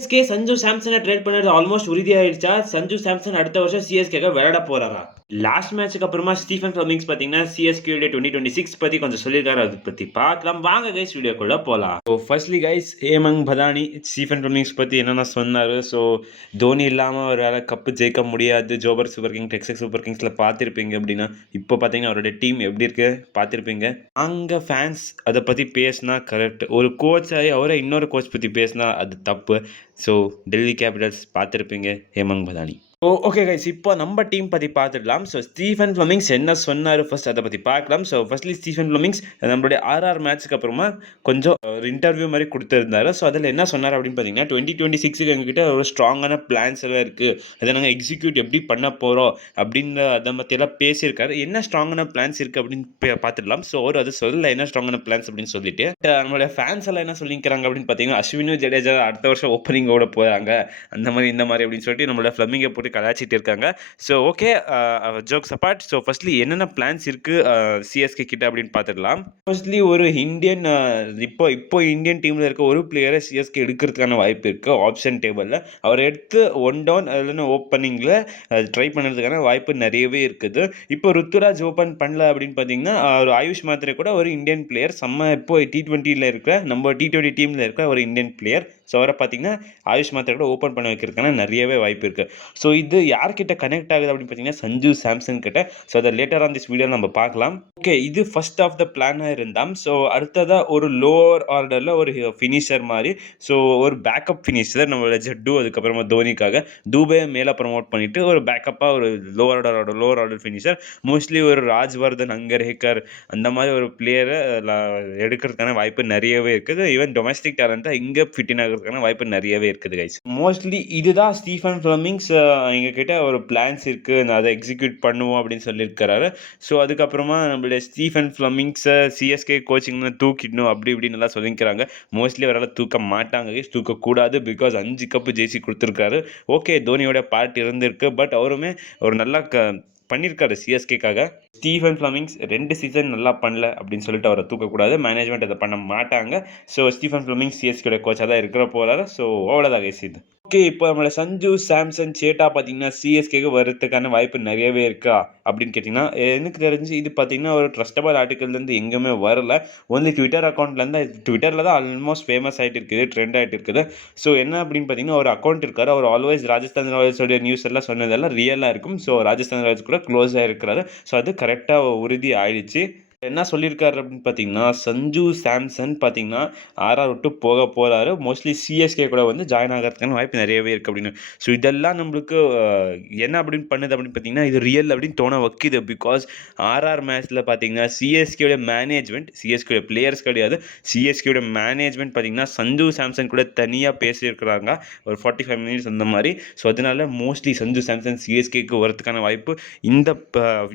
CSK Sanju சாம்சனை trade பண்ணது almost உறுதியாயிருச்சா? Sanju Samson அடுத்த வருஷம் சிஎஸ்கேக்கு விளையாட போறாரா? லாஸ்ட் மேட்ச்க்கு அப்புறமா ஸ்டீஃபன் ஃபிளமிங்ஸ் பார்த்தீங்கன்னா, சிஎஸ்கே 2026 பத்தி கொஞ்சம் சொல்லியிருக்காரு. அத பத்தி பார்க்கலாம். வாங்க கைஸ் வீடியோக்குள்ள போலாம். So firstly guys Hemang Badauni Stephen Fleming's பத்தி என்னென்ன சொன்னாரு. ஸோ தோனி இல்லாம அவரால கப்பு ஜெயிக்க முடியாது. ஜோபர் சூப்பர் கிங், டெக்ஸஸ் சூப்பர் கிங்ஸ்ல பார்த்திருப்பீங்க அப்படின்னா, இப்போ பார்த்தீங்கன்னா அவருடைய டீம் எப்படி இருக்கு பார்த்திருப்பீங்க. அங்க ஃபேன்ஸ் அத பத்தி பேசினா கரெக்ட். ஒரு கோச் ஆகி அவரே இன்னொரு கோச் பத்தி பேசினா அது தப்பு. ஸோ டெல்லி கேபிட்டல்ஸ் பார்த்திருப்பீங்க ஹேமங் பதானி. ஓகே கைஸ், இப்போ நம்ம டீம் பற்றி பார்த்துடலாம். ஸோ ஸ்டீஃபன் ஃபிளமிங்ஸ் என்ன சொன்னார் ஃபர்ஸ்ட் அதை பற்றி பார்க்கலாம். ஸோ ஃபர்ஸ்ட்லி ஸ்டீஃபன் ஃபிளமிங்ஸ் நம்மளுடைய ஆர்ஆர் மேட்ச்க்கு அப்புறமா கொஞ்சம் ஒரு இன்டர்வியூ மாதிரி கொடுத்துருந்தாரு. ஸோ அதில் என்ன சொன்னார் அப்படின்னு பார்த்தீங்கன்னா, 2026க்கு எங்ககிட்ட ஒரு ஸ்ட்ராங்கான பிளான்ஸ் எல்லாம் இருக்குது, அதை நாங்கள் எக்ஸிக்யூட் எப்படி பண்ண போகிறோம் அப்படின்னு அதை பற்றியெல்லாம் பேசியிருக்காரு. என்ன ஸ்ட்ராங்கான பிளான்ஸ் இருக்குது அப்படின்னு பார்த்துடலாம். ஸோ அவர் அது சொல்லலை என்ன ஸ்ட்ராங்கான பிளான்ஸ் அப்படின்னு சொல்லிட்டு நம்மளுடைய ஃபேன்ஸ் எல்லாம் என்ன சொல்லிக்கிறாங்க அப்படின்னு பார்த்தீங்கன்னா, அஸ்வினு ஜடேஜா அடுத்த வருஷம் ஓப்பனிங்கோட போகிறாங்க, அந்த மாதிரி இந்த மாதிரி அப்படின்னு சொல்லிட்டு நம்மளோட ஃபிளமிங்கை போட்டு கலாச்சிட்டு இருக்காங்க. So okay, jokes apart. So firstly என்னென்ன பிளான்ஸ் இருக்குது சிஎஸ்கே கிட்ட அப்படின்னு பார்த்துடலாம். ஃபர்ஸ்ட்லி ஒரு இந்தியன் இப்போ இந்தியன் டீமில் இருக்க ஒரு பிளேயரை சிஎஸ்கே எடுக்கிறதுக்கான வாய்ப்பு இருக்குது ஆப்ஷன் டேபிளில். அவர் எடுத்து ஒன் டவுன் இல்லைன்னா ஓப்பனிங்கில் ட்ரை பண்ணுறதுக்கான வாய்ப்பு நிறையவே இருக்குது. இப்போ ருத்துராஜ் ஓப்பன் பண்ணல அப்படின்னு பார்த்தீங்கன்னா, ஒரு ஆயுஷ் மாத்திரை கூட ஒரு இந்தியன் பிளேயர் இப்போ T20 இருக்கிற நம்ம T20 டீமில் இருக்கிற ஒரு இந்தியன் பிளேயர். ஸோ அவரை பார்த்தீங்கன்னா ஆயுஷ் மாத்திரை கூட ஓப்பன் பண்ண வைக்கிறதுக்கான நிறையவே வாய்ப்பு இருக்குது. ஸோ இது யார்கிட்ட கனெக்ட் ஆகுது அப்படின்னு பார்த்தீங்கன்னா, சஞ்சு சாம்சன் கிட்ட. ஸோ அதை லேட்டர் ஆன் திஸ் வீடியோ நம்ம பார்க்கலாம். ஓகே, இது ஃபர்ஸ்ட் ஆஃப் த பிளானாக இருந்தாம். ஸோ அடுத்ததாக ஒரு லோவர் ஆர்டரில் ஒரு ஃபினிஷர் மாதிரி, ஸோ ஒரு பேக்கப் ஃபினிஷர் நம்மளோட ஜட்டு, அதுக்கப்புறமா தோனிக்காக தூபே மேலே ப்ரமோட் பண்ணிவிட்டு ஒரு பேக்கப்பாக ஒரு லோவர் ஆர்டர் ஃபினிஷர், மோஸ்ட்லி ஒரு ராஜ்வர்தன், அங்கர்ஹேக்கர் அந்த மாதிரி ஒரு பிளேயரை எடுக்கிறதுக்கான வாய்ப்பு நிறையவே இருக்குது. ஈவன் டொமஸ்டிக் டேலண்ட்டாக இங்கே ஃபிட்டின் ஆகிறதுக்கான வாய்ப்பு நிறையவே இருக்குது கைஸ். மோஸ்ட்லி இதுதான் ஸ்டீஃபன் ஃபிளமிங்ஸ் எங்ககிட்ட ஒரு பிளான்ஸ் இருக்குது, நான் அதை எக்ஸிக்யூட் பண்ணுவோம் அப்படின்னு சொல்லியிருக்கிறாரு. ஸோ அதுக்கப்புறமா நம்மளுடைய ஸ்டீஃபன் ஃபிளமிங்ஸை சிஎஸ்கே கோச்சிங்னு தூக்கிடணும் அப்படி இப்படின்னு எல்லாம் சொல்லிக்கிறாங்க. மோஸ்ட்லி அவரால் தூக்க மாட்டாங்க, தூக்கக்கூடாது. பிகாஸ் 5 கப்பு ஜெயிச்சு கொடுத்துருக்காரு. ஓகே, தோனியோட பார்ட் இருந்திருக்கு, பட் அவருமே ஒரு நல்லா பண்ணியிருக்காரு சிஎஸ்கேக்காக. ஸ்டீஃபன் ஃபிளமிங்ஸ் 2 சீசன் நல்லா பண்ணல அப்படின்னு சொல்லிட்டு அவரை தூக்கக்கூடாது. மேனேஜ்மெண்ட் அதை பண்ண மாட்டாங்க. ஸோ ஸ்டீஃபன் ஃபிளமிங்ஸ் சிஎஸ்கேட கோச்சாக தான் இருக்கிற போகிறாரு. ஸோ அவ்வளோதான் கைஸ் இது. ஓகே, இப்போ நம்மளோட சஞ்சு சாம்சன் சேட்டா பார்த்தீங்கன்னா சிஎஸ்கேக்கு வரதுக்கான வாய்ப்பு நிறையவே இருக்கா அப்படின்னு கேட்டிங்கன்னா, எனக்கு தெரிஞ்சு இது பார்த்தீங்கன்னா ஒரு ட்ரஸ்டபிள் ஆர்டிக்கல்லேருந்து எங்கேயுமே வரல. ஒன்லி ட்விட்டர் அக்கௌண்ட்லேருந்து, ட்விட்டரில் தான் ஆல்மோஸ்ட் ஃபேமஸ் ஆகிட்டு இருக்குது, ட்ரெண்ட் ஆகிட்டு இருக்குது. ஸோ என்ன அப்படின்னு பார்த்தீங்கன்னா, ஒரு அக்கௌண்ட் இருக்கார், அவர் ஆல்வேஸ் ராஜஸ்தான் ராயல்ஸோடைய நியூஸ் எல்லாம் சொன்னதெல்லாம் ரியலாக இருக்கும். ஸோ ராஜஸ்தான் ராயல்ஸ் கூட க்ளோஸாக இருக்கிறாரு. ஸோ அது கரெக்டாக உறுதி ஆயிடுச்சு. என்ன சொல்லியிருக்காரு அப்படின்னு பார்த்தீங்கன்னா, சஞ்சு சாம்சன் பார்த்தீங்கன்னா ஆர்ஆர் விட்டு போக போகிறாரு. மோஸ்ட்லி சிஎஸ்கே கூட வந்து ஜாயின் ஆகிறதுக்கான வாய்ப்பு நிறையவே இருக்குது அப்படின்னு. ஸோ இதெல்லாம் நம்மளுக்கு என்ன அப்படின்னு பண்ணுது அப்படின்னு பார்த்தீங்கன்னா, இது ரியல் அப்படின்னு தோண வைக்கிது. பிகாஸ் ஆர்ஆர் மேட்ச்சில் பார்த்தீங்கன்னா சிஎஸ்கேயோட மேனேஜ்மெண்ட், சிஎஸ்கேயோட பிளேயர்ஸ் கிடையாது, சிஎஸ்கேயோட மேனேஜ்மெண்ட் பார்த்தீங்கன்னா சஞ்சு சாம்சன் கூட தனியாக பேசியிருக்கிறாங்க ஒரு 45 மினிட்ஸ் அந்த மாதிரி. ஸோ அதனால மோஸ்ட்லி சஞ்சு சாம்சன் சிஎஸ்கேக்கு வரதுக்கான வாய்ப்பு இந்த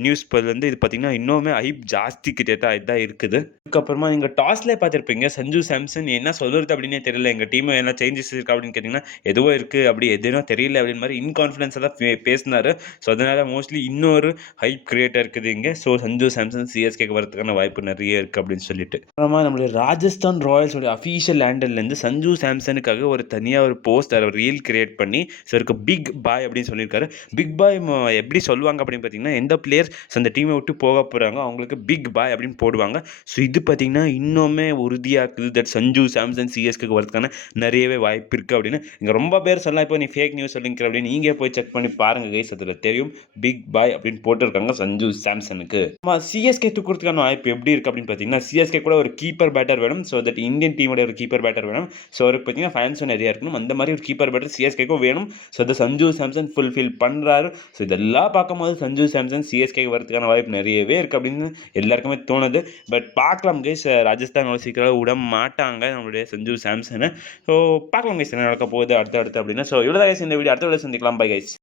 நியூஸ் வந்து இது பார்த்தீங்கன்னா இன்னுமே ஹைப் ஜாஸ்தி கிட்டேட்டா இதான் இருக்குது. அதுக்கப்புறமா நீங்கள் டாஸ்லேயே பார்த்துருப்பீங்க, சஞ்சு சாம்சன் என்ன சொல்கிறது அப்படின்னே தெரியல, எங்கள் டீமில் என்ன சேஞ்சஸ் இருக்குது அப்படின்னு கேட்டிங்கன்னா, எதுவோ இருக்குது அப்படி எதுவும் தெரியல அப்படின்னு மாதிரி இன்கான்ஃபிடன்ஸாக தான் பேசினார். ஸோ அதனால் மோஸ்ட்லி இன்னொரு ஹைப் கிரியேட்டாக இருக்குது இங்கே. ஸோ சஞ்சு சாம்சன் சிஎஸ்கேக்கு வரதுக்கான வாய்ப்பு நிறைய இருக்குது அப்படின்னு சொல்லிட்டு. அப்புறமா நம்மளுடைய ராஜஸ்தான் ராயல்ஸோட அஃபீஷியல் ஹேண்டல்லேருந்து சஞ்சு சாம்சனுக்காக ஒரு தனியாக ஒரு போஸ்ட் ரீல் கிரியேட் பண்ணி ஸோ இருக்கு பிக் பாய் அப்படின்னு சொல்லியிருக்காரு. பிக் பாய் எப்படி சொல்லுவாங்க அப்படின்னு பார்த்தீங்கன்னா, எந்த பிளேயர்ஸ் அந்த டீமை விட்டு போக போகிறாங்க அவங்களுக்கு பிக் பாய் அப்படின்னு போடுவாங்க. ஸோ இது பார்த்தீங்கன்னா இன்னுமே உறுதியாக்குது தட் சஞ்சு சாம்சன் சிஎஸ்கேக்கு வரதுக்கான நிறையவே வாய்ப்பு இருக்குது அப்படின்னு. இங்கே ரொம்ப பேர் சொல்லலாம், இப்போ நீ ஃபேக் நியூஸ் சொல்லிங்கிற அப்படின்னு நீங்கள் போய் செக் பண்ணி பாருங்கள் கைஸ், அதில் தெரியும். பிக் பாய் அப்படின்னு போட்டிருக்காங்க சஞ்சு சாம்சனுக்கு. சிஎஸ்கே தூக்கிறதுக்கான வாய்ப்பு எப்படி இருக்குது அப்படின்னு பார்த்தீங்கன்னா, சிஎஸ்கே கூட ஒரு கீப்பர் பேட்டர் வேணும். ஸோ தட் இந்தியன் டீமோட ஒரு கீப்பர் பேட்டர் வேணும். ஸோ அவருக்கு பார்த்தீங்கன்னா ஃபேன்ஸும் நிறையா இருக்கணும், அந்த மாதிரி ஒரு கீப்பர் பேட்டர் சிஎஸ்கேக்கும் வேணும். ஸோ அதை சஞ்சு சாம்சன் ஃபுல்ஃபில் பண்ணுறாரு. ஸோ இதெல்லாம் பார்க்கும்போது சஞ்சு சாம்சன் சிஎஸ்கேக்கு வரதுக்கான வாய்ப்பு நிறையவே இருக்குது அப்படின்னு எல்லாருக்குமே தோணுது. பட் பார்க்கலாம் கைஸ், ராஜஸ்தான் அவ்வளோ சீக்கிரம் விட மாட்டாங்க நம்மளுடைய சஞ்சு சாம்சனை. ஸோ பார்க்கலாம் கைஸ் என்ன நடக்க போகுது அடுத்து அப்படின்னா. ஸோ இவ்வளோ கைஸ் இந்த வீடியோ, அடுத்த வீடியோ சந்திக்கலாம். Bye guys.